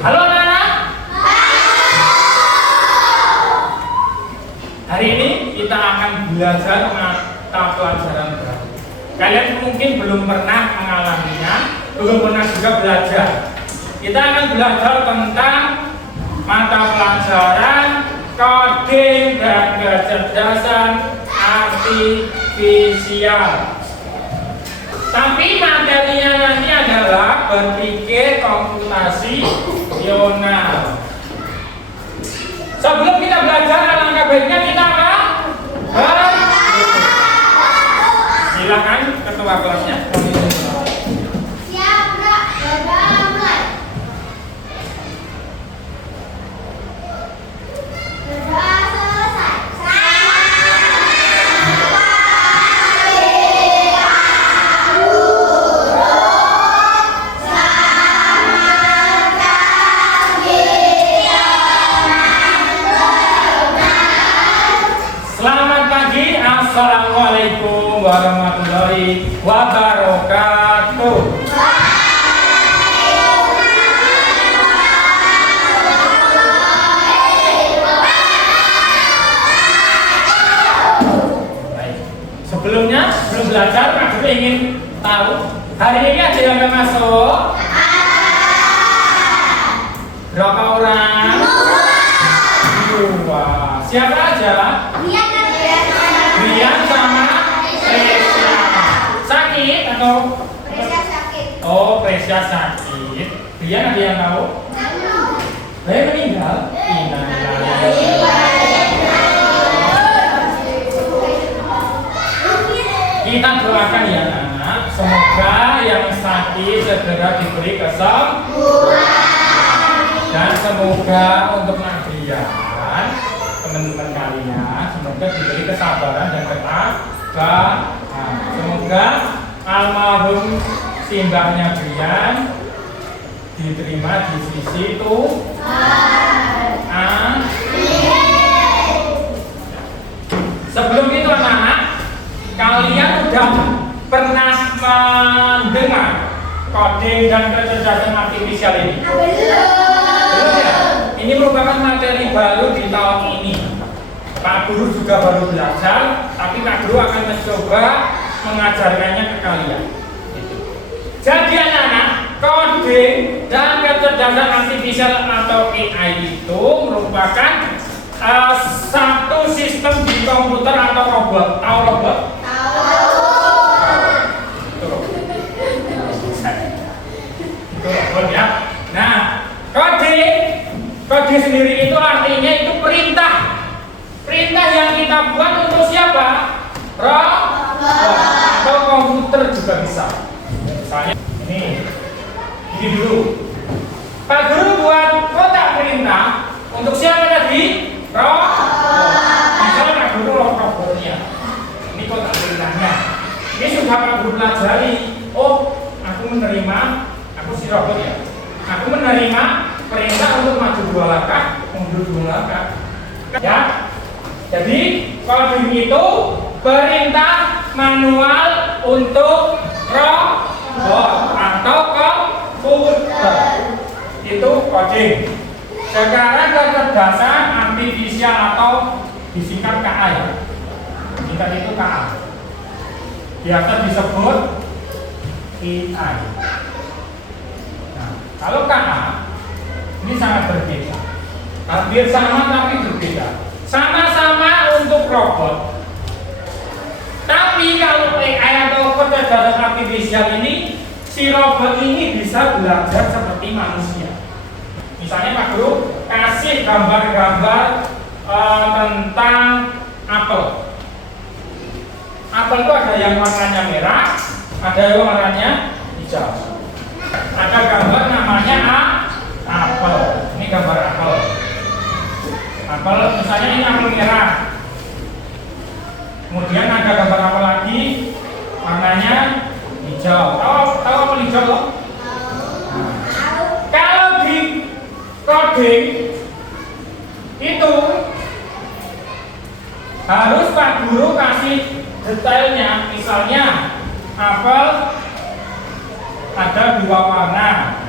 Halo anak-anak. Hari ini kita akan belajar mata pelajaran baru. Kalian mungkin belum pernah mengalaminya, belum pernah juga belajar. Kita akan belajar tentang mata pelajaran coding dan kecerdasan artifisial. Tapi materinya nanti adalah berpikir komputasional. Sebelum kita belajar, alangkah baiknya kita apa? Silakan ketua kelasnya. Siap, Bro. Mulai. Sudah selesai. Selamat pagi, assalamualaikum warahmatullahi wabarakatuh. Baik. Sebelum belajar, Pak Guru ingin tahu hari ini ada yang akan masuk? Berapa orang? Dua. Siapa aja? Brian sama Presya. Sakit atau? Oh, Presya sakit. Brian ada yang tahu? Saya meninggal. Kita doakan ya anak, semoga yang sakit segera diberi kesembuhan dan semoga untuk Nabian teman-teman kalian semoga diberi kesabaran dan ketabahan. Semoga almarhum simbahnya Brian diterima di sisi Tuhan. Sebelum itu anak-anak, kalian sudah pernah mendengar coding dan kecerdasan artifisial ini? Belum ya? Ini merupakan materi baru di tahun ini. Pak Guru juga baru belajar, tapi Pak Guru akan mencoba mengajarkannya ke kalian. Jadi anak-anak, coding dan kecerdasan artifisial atau AI itu merupakan satu sistem di komputer atau robot. Tahu robot? Itu robot ya. Nah, Coding sendiri itu artinya itu perintah yang kita buat untuk siapa? Robot atau komputer juga bisa. Misalnya ini dulu. Pak Guru buat kotak perintah untuk siapa tadi? Robot. Misalnya Pak Guru robotnya. Ini kotak perintahnya. Ini sudah Pak Guru pelajari. Oh, aku si robot ya. Aku menerima perintah untuk maju 2 langkah, mundur 2 langkah. Ya. Jadi coding itu perintah manual untuk robot atau komputer. Itu coding. Sekarang kecerdasan artifisial atau disingkat KA ya. Disingkat itu KA. Biasa disebut AI. Nah, kalau KA ini sangat berbeda. Hampir sama tapi berbeda. Sama-sama untuk robot. Tapi kalau AI atau kecerdasan artifisial ini, si robot ini bisa belajar seperti manusia. Misalnya Pak Guru kasih gambar-gambar tentang apel. Apel itu ada yang warnanya merah, ada yang warnanya hijau. Ada gambar namanya apel. Ini gambar apel. Apel, misalnya ini apel merah. Kemudian ada gambar apel lagi, warnanya hijau. Tahu apel hijau loh? Nah, kalau di coding itu harus Pak Guru kasih detailnya. Misalnya apel ada 2 warna.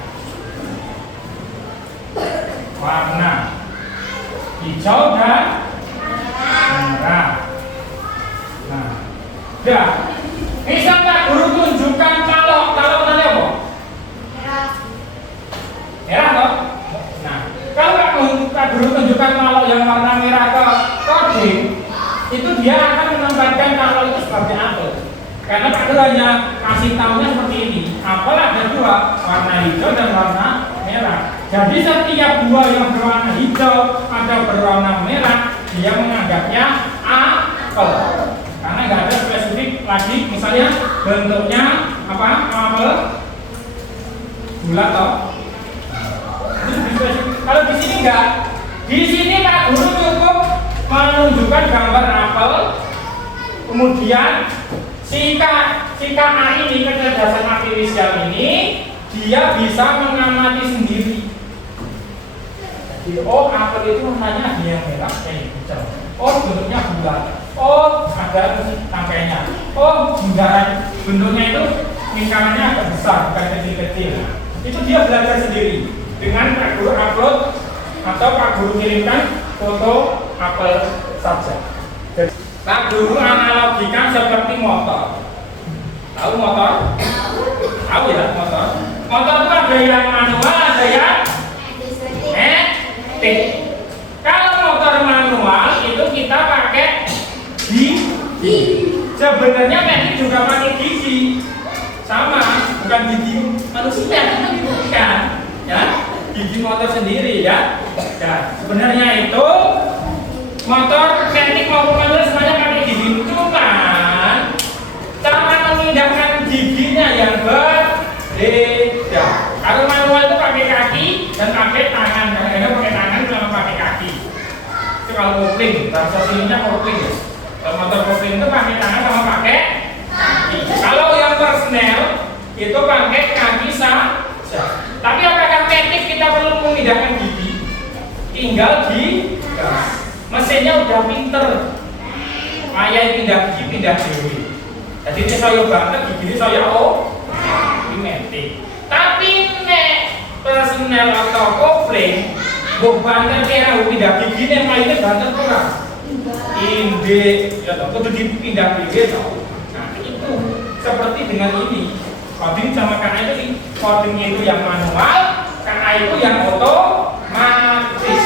warna hijau dan merah. Nah, ya. Bisa Pak Guru tunjukkan kalau nanti apa? Merah toh? Nah, kalau Pak Guru tunjukkan kalau yang warna merah ke coding, itu dia akan menempatkan kalau itu sebagai apel. Karena Pak Guru hanya kasih tahunya seperti ini. Apel ada dua, warna hijau dan warna merah. Jadi setiap buah yang berwarna hijau atau berwarna merah, dia menganggapnya apel. Karena nggak ada spesifik lagi, misalnya bentuknya apa? Apel bulat toh. Kalau di sini enggak, di sini Pak Guru cukup menunjukkan gambar apel, kemudian si KA ini, kecerdasan artifisial ini, dia bisa mengamati sendiri. Jadi, oh apel itu warnanya yang merah, hijau. Oh bentuknya bulat. Oh ada tangkainya. Oh bentuknya itu lingkarannya agak besar, bukan kecil-kecil. Itu dia belajar sendiri dengan Pak Guru upload atau Pak Guru kirimkan foto apel saja. Jadi, Pak Guru analogikan seperti motor. Tahu motor? Tahu ya motor? Motor itu ada yang manual, ada yang metik. Kalau motor manual itu kita pakai gigi. Sebenarnya metik juga pakai gigi. Sama, bukan gigi manusia, bukan. Ya, gigi motor sendiri ya. Dan sebenarnya itu motor metik maupun manual semuanya pakai gigi. Cuman cara memindahkan giginya yang berbeda. Kalau manual itu pakai kaki dan pakai tangan. Kadang-kadang pakai tangan sama pakai kaki. Itu kalau kopling, bahasa sininya kopling ya. Kalau motor kopling itu pakai tangan sama pakai kaki. Kalau yang personel itu pakai kaki saja. Tapi apakah metik kita perlu memindahkan gigi? Tinggal di gas. Mesinnya udah pinter. Ayah pindah gigi, pindah dewi. Jadi ini saya banget, gigi ini saya ini metik. Tapi nek personel atau kopling banten kira pindah gigi nek mainnya banten kurang. Inde ya toh kudu dipindah gigi toh. Nah, itu seperti dengan ini. Coding sama KA itu codingnya itu yang manual, KA itu yang otomatis.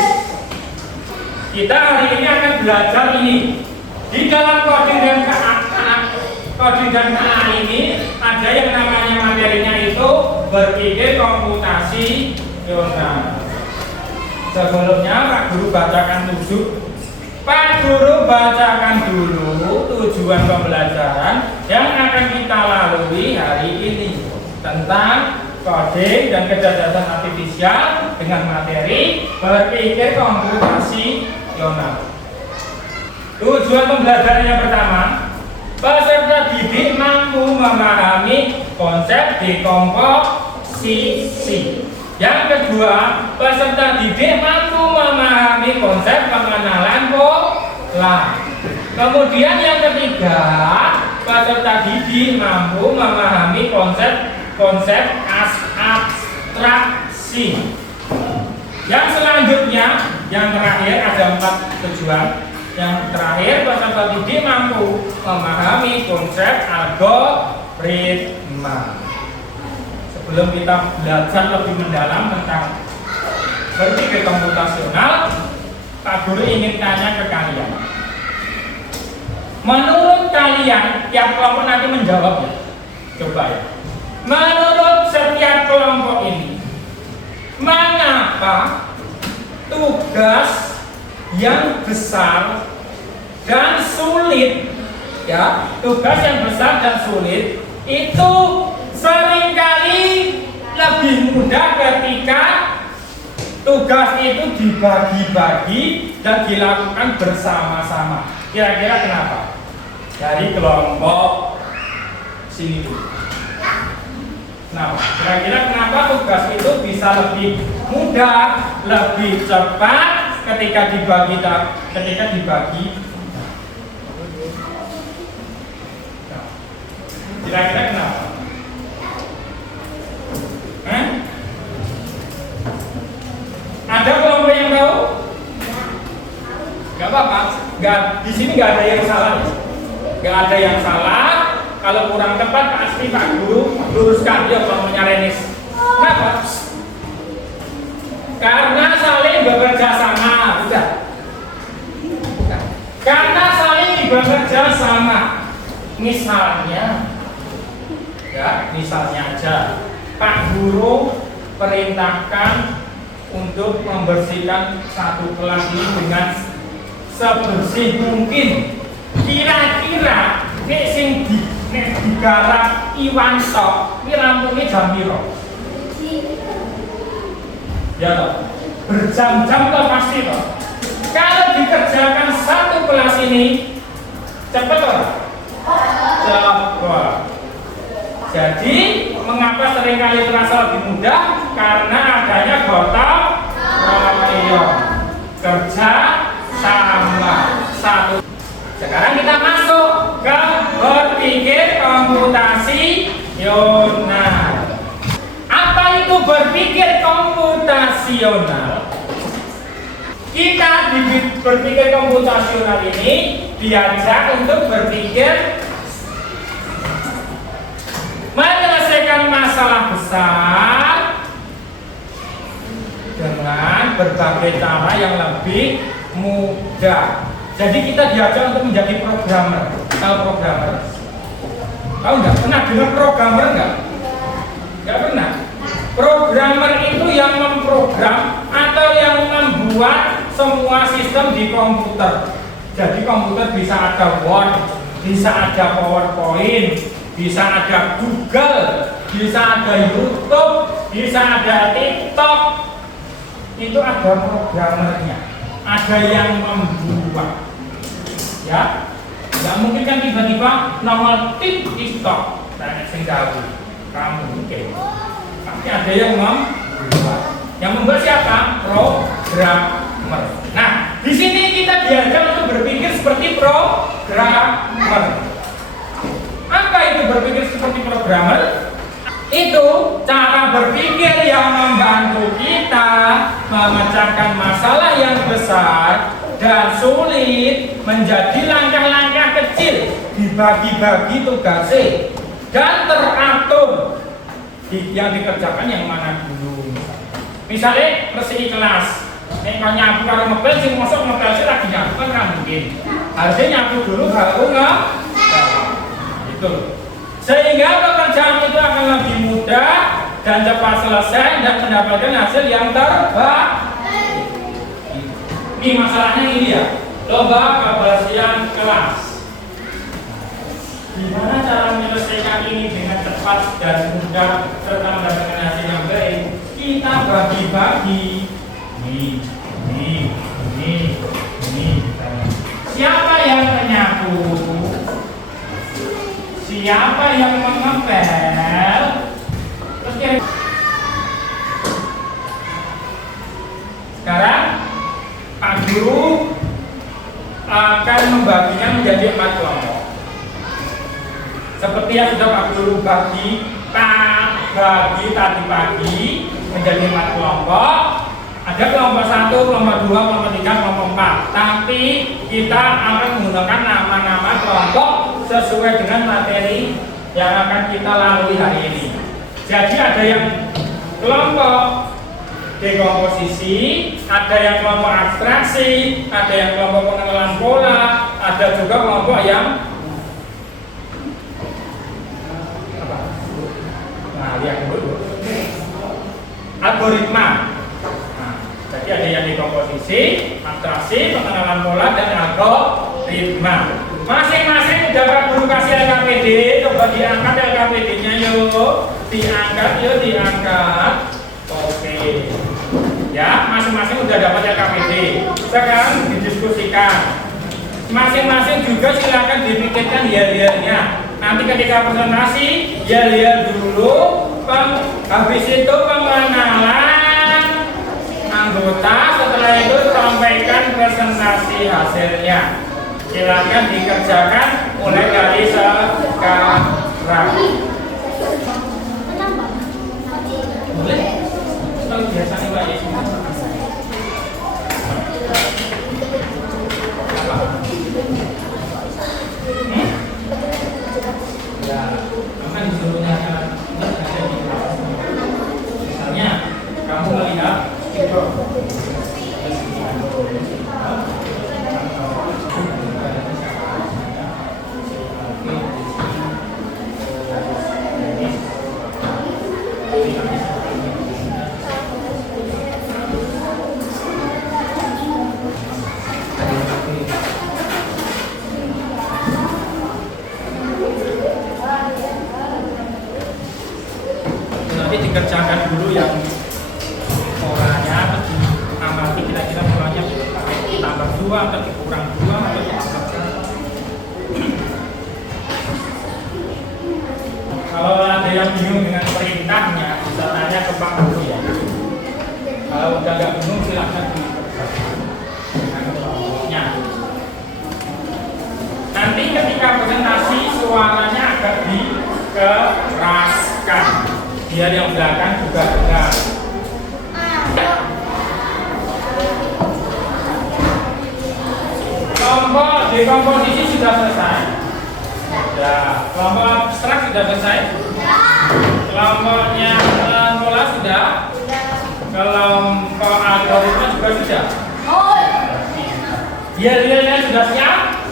Kita hari ini akan belajar ini. Di dalam coding dan coding dan KA ini ada yang namanya materinya itu berpikir komputasional. Sebelumnya Pak Guru bacakan Pak Guru bacakan dulu tujuan pembelajaran yang akan kita lalui hari ini tentang coding dan kecerdasan artifisial dengan materi berpikir komputasional. Tujuan pembelajaran yang pertama, peserta didik mampu memahami konsep dekomposisi. Yang kedua, peserta didik mampu memahami konsep pengenalan pola. Kemudian yang ketiga, peserta didik mampu memahami konsep abstraksi. Yang selanjutnya, yang terakhir ada 4 tujuan. Yang terakhir, peserta didik mampu memahami konsep algoritma. Sebelum kita belajar lebih mendalam tentang berpikir komputasional, Pak Guru ingin tanya ke kalian. Menurut kalian, tiap kelompok nanti menjawab ya. Coba ya. Menurut setiap kelompok ini, mengapa tugas yang besar dan sulit, ya, tugas yang besar dan sulit itu seringkali lebih mudah ketika tugas itu dibagi-bagi dan dilakukan bersama-sama. Kira-kira kenapa? Dari kelompok sini dulu. Kenapa? Kira-kira kenapa tugas itu bisa lebih mudah, lebih cepat ketika dibagi? Kira-kira kenapa? Ada kelompok Bapak yang tahu? Gak apa-apa. Di sini nggak ada yang salah. Nggak ada yang salah. Kalau kurang tepat pasti Pak Guru luruskan dia kelompoknya Renis. Kenapa? Karena saling bekerja sama, sudah. Karena saling bekerja sama. Misalnya, ya, misalnya aja, Pak Guru perintahkan untuk membersihkan satu kelas ini dengan sebersih mungkin. Kira-kira nek sing digarap Iwan tok, iki rampungnya jam piro? Ya toh, berjam-jam toh pasti toh. Kalau dikerjakan satu kelas ini cepat toh? Cepat. Jadi mengapa seringkali terasa lebih mudah? Karena adanya gotong royong, kerja sama satu. Sekarang kita masuk ke berpikir komputasional. Apa itu berpikir komputasional? Kita di berpikir komputasional ini diajak untuk berpikir menyelesaikan masalah besar dengan berbagai cara yang lebih mudah. Jadi kita diajak untuk menjadi programmer. Tahu programmer? Tahu nggak? Pernah dengar programmer nggak? Nggak pernah. Programmer itu yang memprogram atau yang membuat semua sistem di komputer. Jadi komputer bisa ada Word, bisa ada PowerPoint, bisa ada Google, bisa ada YouTube, bisa ada TikTok. Itu ada programmernya, ada yang membuat. Ya, nggak mungkin kan tiba-tiba nongol TikTok dan sing tahu kamu mungkin. Tapi ada yang membuat. Yang membuat siapa? Programmer. Nah, di sini kita diajar untuk berpikir seperti programmer. Apa itu berpikir seperti programmer? Itu cara berpikir yang membantu kita memecahkan masalah yang besar dan sulit menjadi langkah-langkah kecil, dibagi-bagi tugasnya dan teratur yang dikerjakan yang mana dulu. Misalnya bersih kelas, kalau nyapu kalau ngepel sih masuk ngepel sih lagi nyapu kan nggak mungkin. Harusnya nyapu dulu baru itu. Sehingga pekerjaan itu akan lebih mudah dan cepat selesai dan mendapatkan hasil yang terbaik. Ini masalahnya ini ya, lomba kebersihan kelas. Gimana cara menyelesaikan ini dengan cepat dan mudah serta mendapatkan hasil yang baik? Kita bagi-bagi. Ini. Siapa yang menyapu? Siapa yang mengepel? Terus sekarang Pak Guru akan membaginya menjadi 4 kelompok. Seperti yang sudah Pak Guru bagi tadi pagi menjadi 4 kelompok. Ada kelompok 1, kelompok 2, kelompok 3, kelompok 4. Tapi kita akan menggunakan nama-nama kelompok sesuai dengan materi yang akan kita lalui hari ini. Jadi ada yang kelompok dekomposisi, ada yang kelompok abstraksi, ada yang kelompok pengenalan pola, ada juga kelompok yang apa? Nah, lihat dulu. Algoritma. Nah, jadi ada yang dekomposisi, abstraksi, pengenalan pola, dan algoritma. Masing-masing dapat Guru kasih LKPD, coba diangkat LKPD-nya yuk. Diangkat. Oke. Ya, masing-masing udah dapat LKPD. Sekarang didiskusikan. Masing-masing juga silakan dipikirkan yel-yelnya. Nanti ketika presentasi, yel-yel dulu. Habis itu pengenalan anggota. Setelah itu sampaikan presentasi hasilnya. Silakan dikerjakan mulai dari sekarang. Boleh? Kalau biasanya Mbak Yesi. Nanti dikerjakan dulu yang polanya, terus diamati kira-kira polanya ditambah 2 atau dikurang 2 atau ditambah 1. Kalau ada yang bingung dengan perintahnya, bisa tanya ke Pak Guru ya. Kalau udah nggak bingung silahkan dikerjakan dengan kelompoknya. Nanti ketika presentasi suaranya agak dikeraskan, biar yang belakang juga dengar. Kelompok dekomposisi sudah selesai. Sudah. Kelompok abstrak sudah selesai. Kelompoknya pola sudah. Kelompok algoritma juga sudah. Biar sudah siap.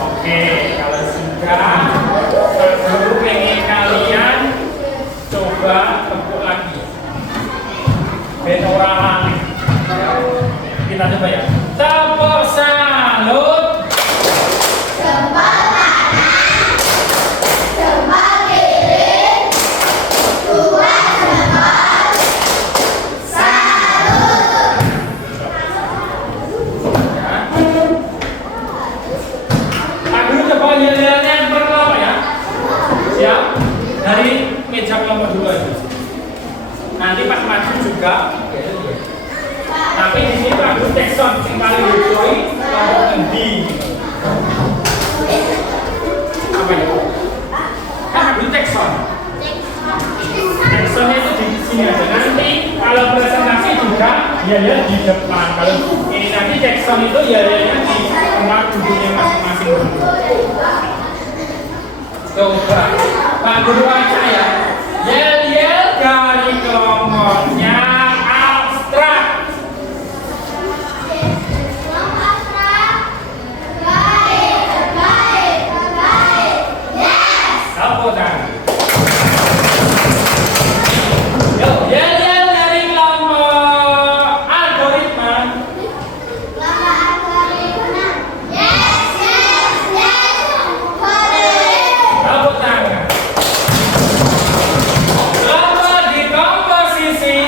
Oke, kalau sudah, Pak Guru pengen kalian coba tepuk lagi. Ben ora aneh. Kita coba ya. Tepuk salut. Dari meja kelompok 2 itu. Nanti pas maju juga. Tapi di sini Pak Guru tekson yang paling lucu kelompok endi. Apa ya? Kan Pak Guru tekson. Teksonnya itu di sini aja. Nanti kalau presentasi juga ya di depan. Kalau ini nanti tekson itu ya di tempat duduknya masing-masing. Coba Pak Guru baca ya. Yel-yel dari kelompoknya abstrak. Tepuk tangan. Yo, yel-yel dari kelompok algoritma. Tepuk tangan. Kelompok dekomposisi.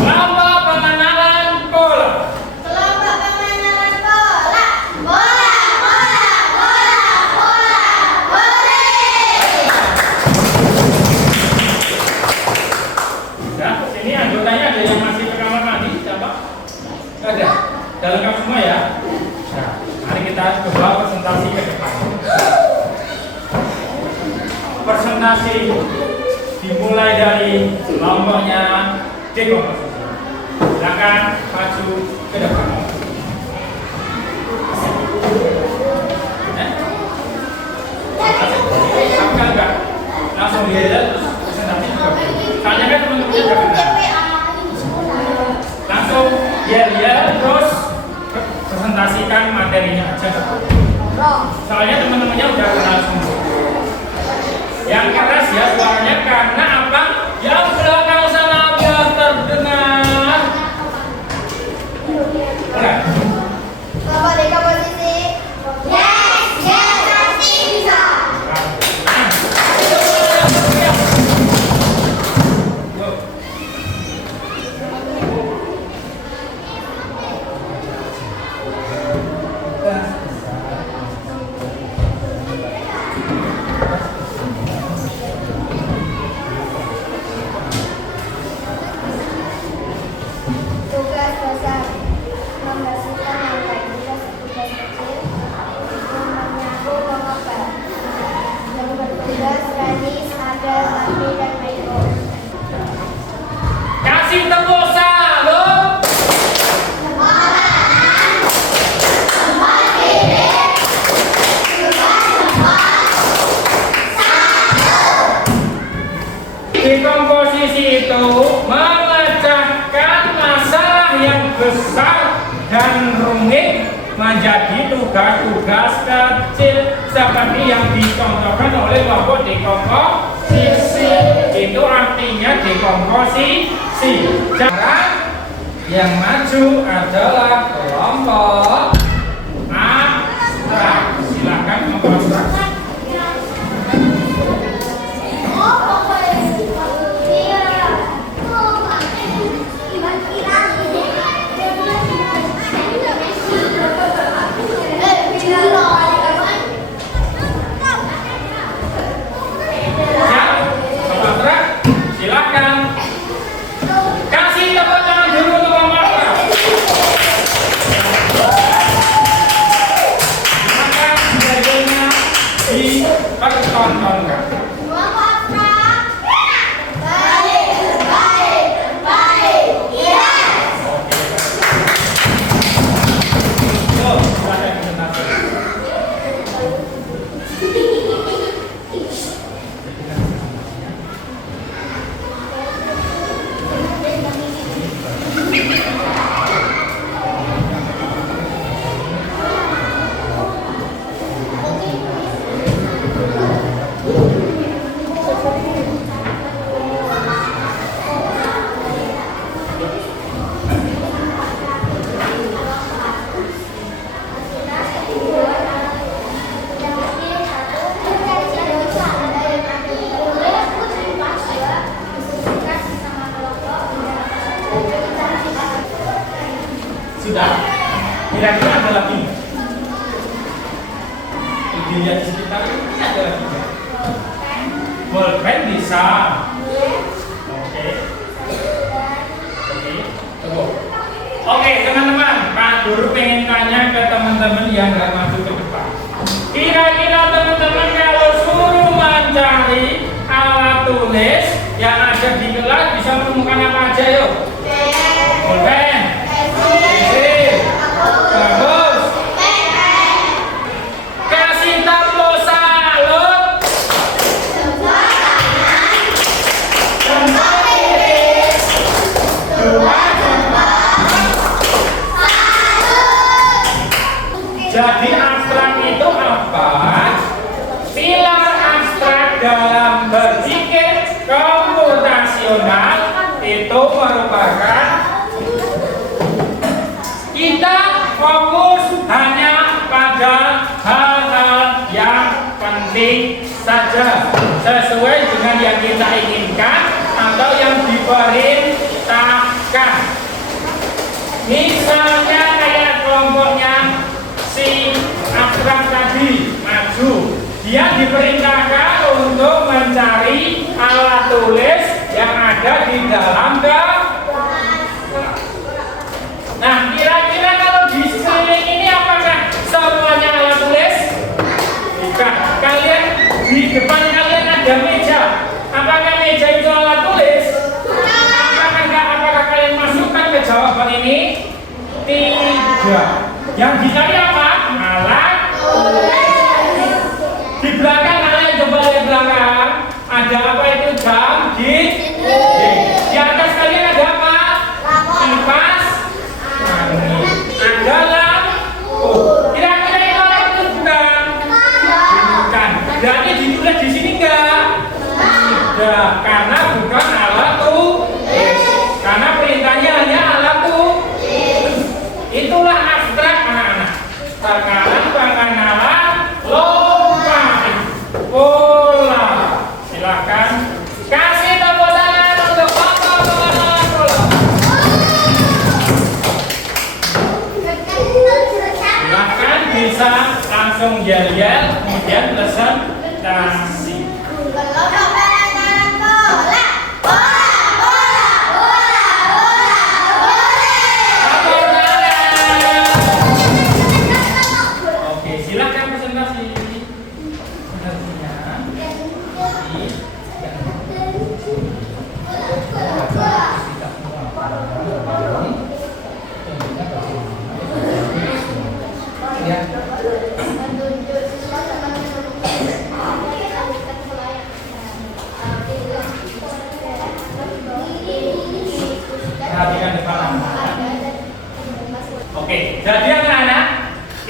Kelompok pengenalan pola. Ya, sini anggotanya ada yang masih ke kamar mandi, siapa? Nggak ada. Udah lengkap semua ya. Nah, mari kita coba presentasi ke depan. Presentasi dimulai dari kelompoknya dekomposisi. Silakan maju ke depan. Apakah enggak? Langsung dilihat terus presentasi juga. Soalnya kan teman-temannya udah kenal. Langsung lihat terus presentasikan materinya aja. Soalnya teman-temannya udah kenal semua. Yang keras ya suaranya karena apa? Yang belakang sana biar terdengar. Enggak? menjadi tugas-tugas kecil seperti yang dicontohkan oleh kelompok dekomposisi. Itu artinya dekomposisi. Cara yang maju adalah kelompok abstrak. Silakan kelompok abstrak. Silakan kasih tepuk tangan dulu untuk kelompok abstrak. Silakan jadinya dipertontonkan. Sudah? Kira-kira ada lagi? Dilihat di sekitar ini ada lagi? Bolpen bisa. Oke. Tunggu. Oke, teman-teman, Pak Guru pengen tanya ke teman-teman yang nggak maju ke depan. Kira-kira teman-teman kalau suruh mencari alat tulis yang ada di kelas bisa menemukan apa aja yuk? Bolpen. Bagus. Kasih tahu salut. Jadi abstrak itu apa? Pilar abstrak dalam berpikir komputasional itu merupakan kita fokus hanya pada hal-hal yang penting saja sesuai dengan yang kita inginkan atau yang diperintahkan. Misalnya kayak kelompoknya si abstrak tadi maju, dia diperintahkan untuk mencari alat tulis yang ada di dalam Nah, kira-kira kalau di sekeliling ini apakah semuanya alat tulis? Bukan. Kalian di depan kalian ada meja. Apakah meja itu alat tulis? Apakah kalian masukkan ke jawaban ini? Tidak. Yang dicari apa? Alat tulis. Di belakang kalian coba lihat belakang. Ada apa itu jam? Di atas kalian ada apa? Kipas. Ada lampu. Kira-kira itu alat tulis bukan? Bukan. Jadi ditulis di sini enggak? Tidak, karena bukan alat tulis. Karena perintahnya hanya alat tulis. Itulah abstrak anak-anak. Sekarang pengenalan lomba bola. Silakan kasih tepuk tangan untuk Bapak pengenalan bola. Silakan bisa langsung yel-yel, kemudian presentasi. Oke, silakan presentasi.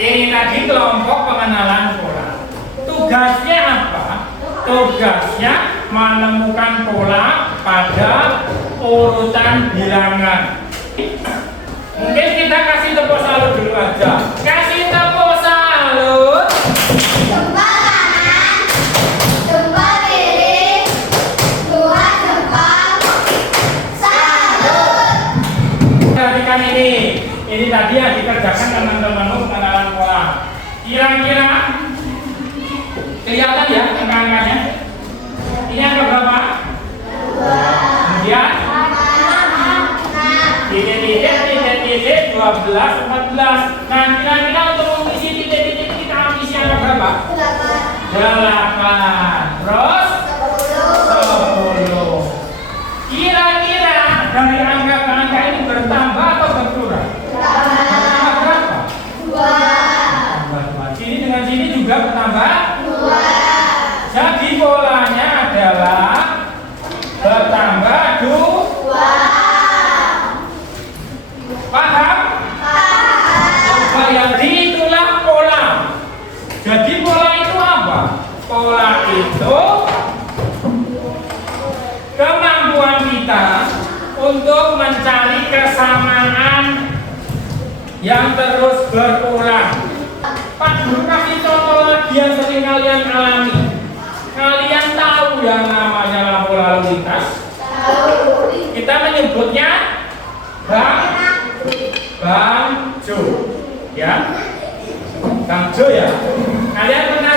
Ini tadi kelompok pengenalan pola. Tugasnya apa? Tugasnya menemukan pola pada urutan bilangan. Mungkin kita kasih tepuk salut dulu aja. Kasih tepuk salut. Jempol kanan, jempol kiri, dua jempol, salut. Perhatikan ini tadi yang dikerjakan teman-temanmu pengenalan pola. Kira-kira kelihatan ya angka-angkanya? Ini angka berapa? Kemudian titik 12, 14. Nah, kira-kira untuk mengisi titik-titik kita isi angka berapa? 8. Terus 10. Kira-kira dari angka ke angka ini bertambah atau berkurang? Bertambah berapa? 2. Sini dengan sini juga bertambah 2. Jadi polanya adalah bertambah 2. Paham? Coba yang itulah pola. Jadi pola itu apa? Pola itu kemampuan kita untuk mencari kesamaan yang terus berulang. Pak Guru kasih contoh lagi yang sering kalian alami. Kalian tahu yang namanya lampu lalu lintas? Kita menyebutnya Bangjo, ya, Bangjo ya. Kalian pernah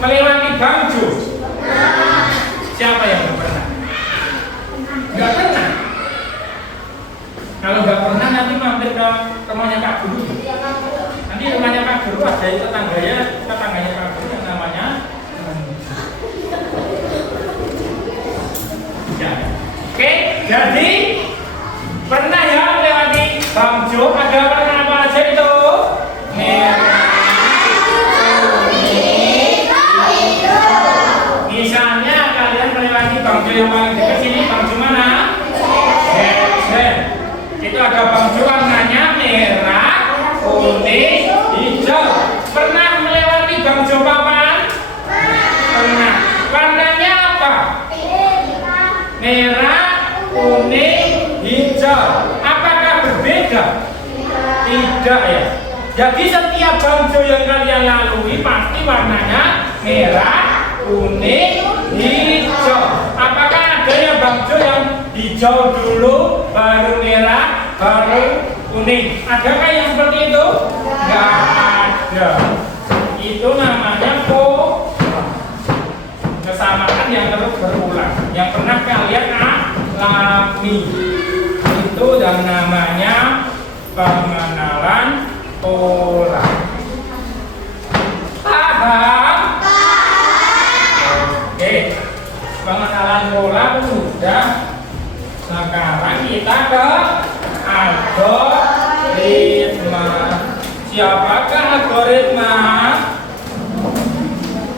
melewati Bangjo? Siapa yang nggak pernah? Nggak pernah. Kalau nggak pernah nanti mampir ke rumahnya Kak Guru. Nanti rumahnya Kak Guru ada tetangganya Kak Guru yang namanya. Ya. Oke, jadi pernah ya melewati Bangjo? Ada warna apa aja itu? Merah, kuning, hijau. Misalnya kalian melewati Bangjo yang paling dekat sini, Bangjo mana? Zen. Itu ada Bangjo warnanya merah, kuning, hijau. Pernah melewati Bangjo papan? Pernah. Warnanya apa? Merah, kuning, hijau. Apakah berbeda? Tidak ya. Jadi setiap Bangjo yang kalian lalui pasti warnanya merah, kuning, hijau. Apakah ada yang Bangjo yang hijau dulu, baru merah, baru kuning? Adakah yang seperti itu? Enggak ada. Itu namanya kesamaan yang terus berulang. Yang pernah kalian alami. Itu yang namanya pengenalan pola. Paham? Oke, pengenalan pola sudah. Sekarang kita ke algoritma. Siapakah algoritma?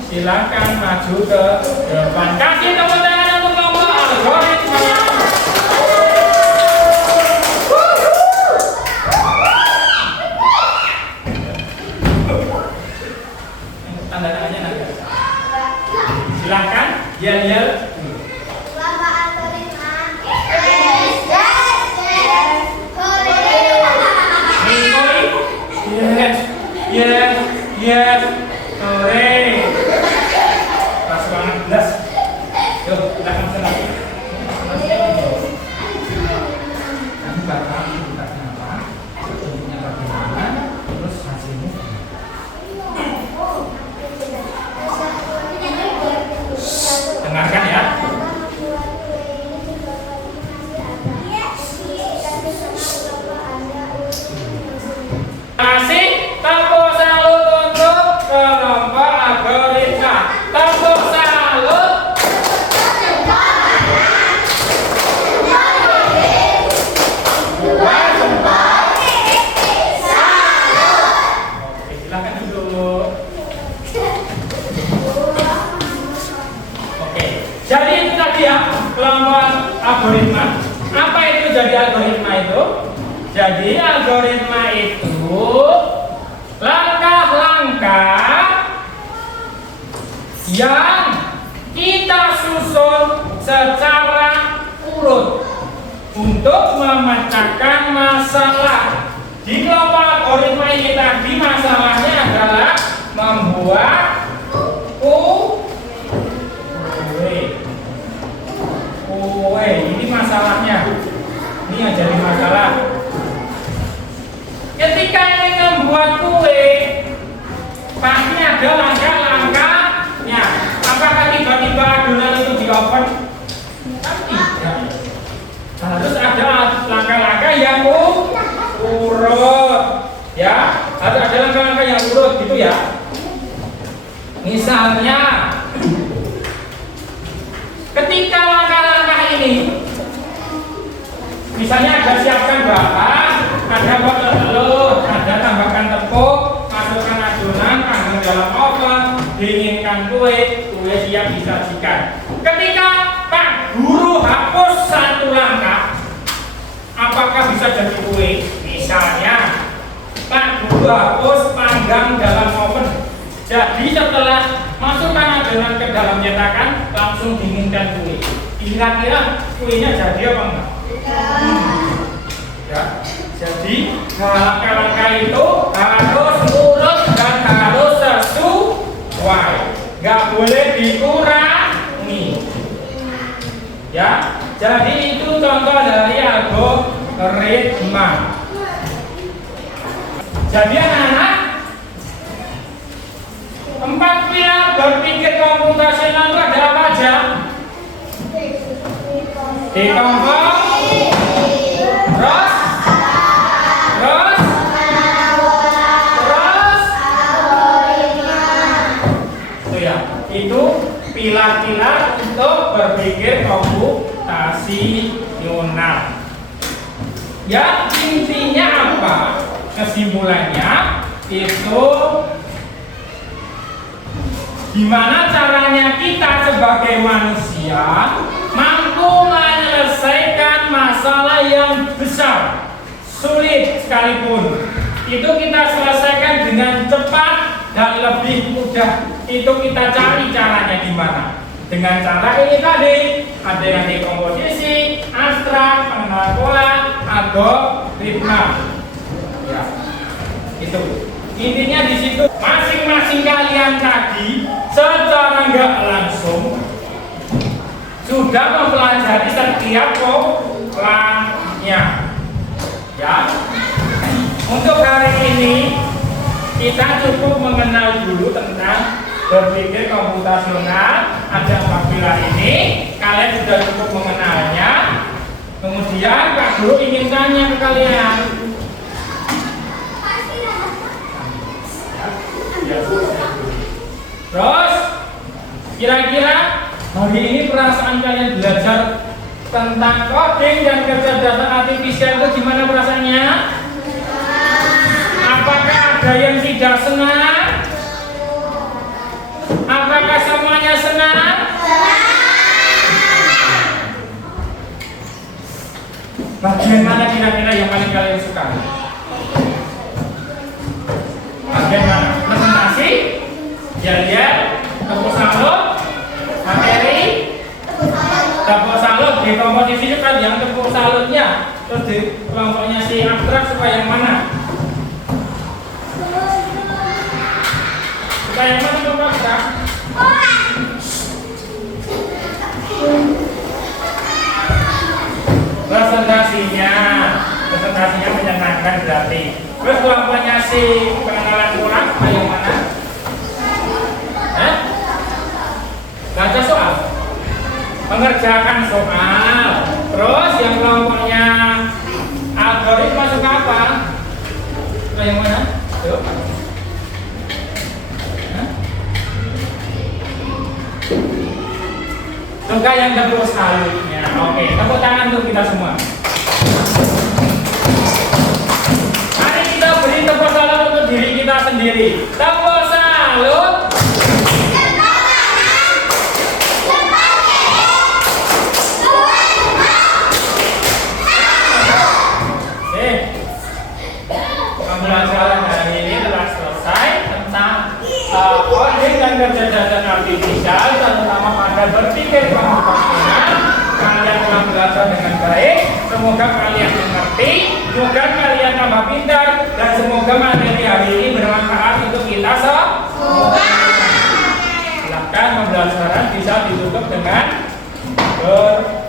Silakan maju ke depan. Kasih tepuk tangan untuk kelompok algoritma. Tanda tangannya nanti. Silakan yel-yel. Lama algoritma. Yes. Sore. Pas banget belas. Yuk, kita langsung lagi. Kamu bakal kita kenapa? Bentuknya bagaimana? Terus hasilnya. Dengarkan ya. Kasih tepuk salut untuk kelompok algoritma. Tepuk salut. Dua jempol. Oke, silakan duduk. Oke, jadi itu tadi ya kelompok algoritma. Apa itu jadi algoritma itu? Jadi algoritma itu langkah untuk memecahkan masalah. Di kelompok algoritma ini tadi masalahnya adalah membuat kue. Ini masalahnya. Ini yang jadi masalah. Ketika ingin membuat kue, pasti ada langkah-langkahnya. Apakah tiba-tiba adonan itu di oven? Kan tidak. Harus ada langkah-langkah yang urut, ya. Harus ada langkah-langkah yang urut, gitu ya. Misalnya, ketika langkah-langkah ini, misalnya ada siapkan bahan, ada botol telur, ada tambahkan tepung, masukkan adonan, panggang dalam oven, dinginkan kue siap disajikan. Ketika Pak Guru hapus satu langkah, apakah bisa jadi kue? Misalnya Pak Guru hapus panggang dalam oven. Jadi setelah masukkan adonan ke dalam cetakan, langsung dinginkan kue. Kira-kira kuenya jadi apa enggak? Ya. Jadi langkah-langkah itu harus urut dan harus sesuai. Nggak boleh dikurangi. Ya. Jadi itu contoh dari algoritma. Jadi anak-anak, 4 pilar berpikir komputasional itu ada apa aja? Dekompos, itu pilar-pilar untuk berpikir komputasional. Ya, intinya apa? Kesimpulannya itu gimana caranya kita sebagai manusia mampu menyelesaikan masalah yang besar, sulit sekalipun, itu kita selesaikan dengan cepat dan lebih mudah. Itu kita cari caranya gimana. Dengan cara ini tadi, ada yang dekomposisi, abstrak, pengenal pola, algoritma. Ya, itu. Intinya di situ masing-masing kalian tadi secara nggak langsung sudah mempelajari setiap polanya. Ya. Untuk hari ini kita cukup mengenal dulu tentang berpikir komputasional. Ada 4 pilar ini, kalian sudah cukup mengenalnya. Kemudian Pak Guru ingin tanya ke kalian. Terus, kira-kira hari ini perasaan kalian belajar tentang coding dan kecerdasan artifisial itu gimana perasaannya? Apakah ada yang tidak senang? Apakah semuanya senang? Bagian mana kira-kira yang paling kalian suka? Bagian mana? Presentasi? Lihat, tepuk salut, materi, tepuk salut, di komposisi itu kan yang tepuk salutnya. Terus di kelompoknya si abstrak suka yang mana? Suka yang mana kelompok abstrak? Presentasinya menyenangkan berarti. Terus kelompoknya si pengenalan kurang suka yang mana? Baca soal, mengerjakan soal. Terus yang kelompoknya algoritma suka apa? Suka yang mana? Yuk. Suka yang tepuk salutnya. Oke, tepuk tangan untuk kita semua. Mari kita beri tepuk salut untuk diri kita sendiri. Tepuk salut. Pembelajaran hari ini telah selesai tentang coding dan kecerdasan artifisial, terutama pada berpikir komputasional. Kalian telah belajar belajar dengan baik. Semoga kalian mengerti, semoga kalian tambah pintar, dan semoga materi hari ini bermanfaat untuk kita semua. Silakan pembelajaran bisa ditutup dengan berdoa.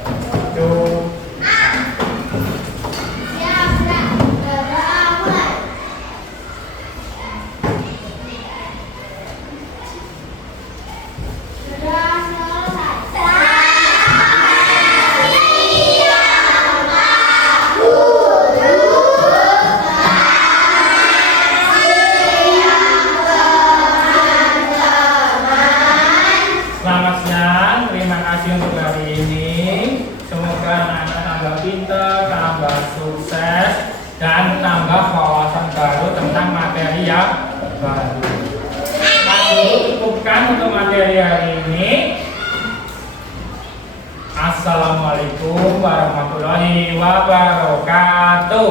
Selamat siang, terima kasih untuk hari ini. Semoga anak-anak tambah pintar, tambah sukses, dan tambah wawasan baru tentang materi yang baru. Lalu cukupkan untuk materi hari ini. Assalamualaikum warahmatullahi wabarakatuh.